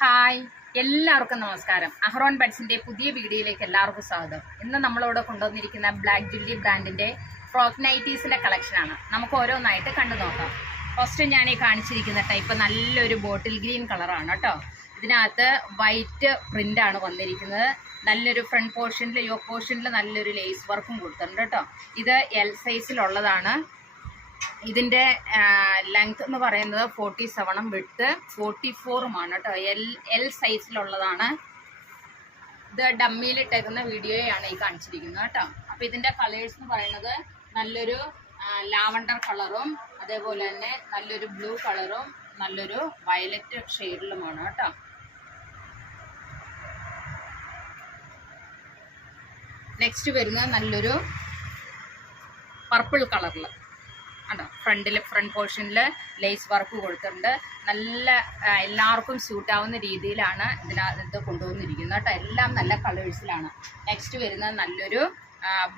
Hi, എല്ലാവർക്കും നമസ്കാരം. അഹ്റോൺ ബഡ്സിൻ്റെ പുതിയ വീഡിയോയിലേക്ക് എല്ലാവർക്കും സ്വാഗതം. ഇന്ന് നമ്മളിവിടെ കൊണ്ടുവന്നിരിക്കുന്ന ബ്ലാക്ക് ജ്വല്ലറി ബ്രാൻഡിൻ്റെ ഫ്രോക്ക് നൈറ്റീസിൻ്റെ കളക്ഷനാണ്. നമുക്ക് ഓരോന്നായിട്ട് കണ്ടു നോക്കാം. ഫസ്റ്റ് ഞാൻ ഈ കാണിച്ചിരിക്കുന്ന ടൈപ്പ് നല്ലൊരു ബോട്ടിൽ ഗ്രീൻ കളറാണ് കേട്ടോ. ഇതിനകത്ത് വൈറ്റ് പ്രിൻ്റാണ് വന്നിരിക്കുന്നത്. നല്ലൊരു ഫ്രണ്ട് പോർഷനിൽ യോക്ക് പോർഷനിൽ നല്ലൊരു ലേസ് വർക്കും കൊടുത്തിട്ടുണ്ട് കേട്ടോ. ഇത് എൽ സൈസിലുള്ളതാണ്. ഇതിൻ്റെ ലെങ്ത് എന്ന് പറയുന്നത് 47ഉം വിഡ്ത്ത് 44ഉമാണ് കേട്ടോ. എൽ സൈസിലുള്ളതാണ്. ഇത് ഡമ്മിയിലിട്ടേക്കുന്ന വീഡിയോയാണ് ഈ കാണിച്ചിരിക്കുന്നത് കേട്ടോ. അപ്പോൾ ഇതിൻ്റെ കളേഴ്സ് എന്ന് പറയുന്നത് നല്ലൊരു ലാവണ്ടർ കളറും അതേപോലെ തന്നെ നല്ലൊരു ബ്ലൂ കളറും നല്ലൊരു വയലറ്റ് ഷെയ്ഡിലുമാണ് കേട്ടോ. നെക്സ്റ്റ് വരുന്നത് നല്ലൊരു പർപ്പിൾ കളറിൽ അണ്ടോ. ഫ്രണ്ട് പോർഷനിൽ ലേസ് വർക്ക് കൊടുത്തിട്ടുണ്ട്. നല്ല എല്ലാവർക്കും സ്യൂട്ടാവുന്ന രീതിയിലാണ് ഇത് കൊണ്ടുവന്നിരിക്കുന്നത് കേട്ടോ. എല്ലാം നല്ല കളേഴ്സിലാണ്. നെക്സ്റ്റ് വരുന്നത് നല്ലൊരു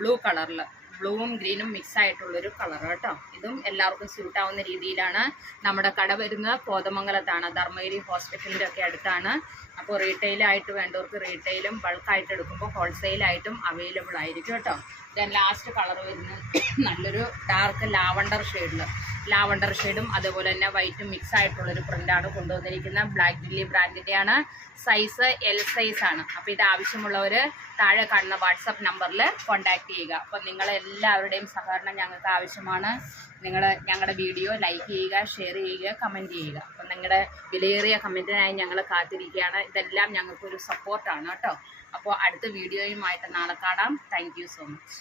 ബ്ലൂ കളറിൽ ബ്ലൂവും ഗ്രീനും മിക്സ് ആയിട്ടുള്ളൊരു കളർ കേട്ടോ. ഇതും എല്ലാവർക്കും സ്യൂട്ടാവുന്ന രീതിയിലാണ്. നമ്മുടെ കട വരുന്നത് കോതമംഗലത്താണ്, ധർമ്മഗിരി ഹോസ്പിറ്റലിൻ്റെ ഒക്കെ അടുത്താണ്. അപ്പോൾ റീറ്റെയിലായിട്ട് വേണ്ടവർക്ക് റീറ്റെയിലും ബൾക്കായിട്ട് എടുക്കുമ്പോൾ ഹോൾസെയിലായിട്ടും അവൈലബിൾ ആയിരിക്കും കേട്ടോ. ദെൻ ലാസ്റ്റ് കളർ വരുന്നത് നല്ലൊരു ഡാർക്ക് ലാവണ്ടർ ഷെയ്ഡും അതേപോലെ തന്നെ വൈറ്റും മിക്സ് ആയിട്ടുള്ളൊരു പ്രിൻ്റാണ് കൊണ്ടുവന്നിരിക്കുന്നത്. ബ്ലാക്ക് ജ്വല്ലറി ബ്രാൻഡിൻ്റെയാണ്. സൈസ് എൽ സൈസാണ്. അപ്പോൾ ഇത് ആവശ്യമുള്ളവർ താഴെ കാണുന്ന വാട്സപ്പ് നമ്പറിൽ കോൺടാക്റ്റ് ചെയ്യുക. അപ്പോൾ നിങ്ങളെല്ലാവരുടെയും സഹകരണം ഞങ്ങൾക്ക് ആവശ്യമാണ്. നിങ്ങൾ ഞങ്ങളുടെ വീഡിയോ ലൈക്ക് ചെയ്യുക, ഷെയർ ചെയ്യുക, കമൻറ്റ് ചെയ്യുക. അപ്പം നിങ്ങളുടെ വിലയേറിയ കമൻറ്റിനായി ഞങ്ങൾ കാത്തിരിക്കുകയാണ്. ഇതെല്ലാം ഞങ്ങൾക്കൊരു സപ്പോർട്ടാണ് കേട്ടോ. അപ്പോൾ അടുത്ത വീഡിയോയുമായിട്ട് നാളെ കാണാം. Thank you so much.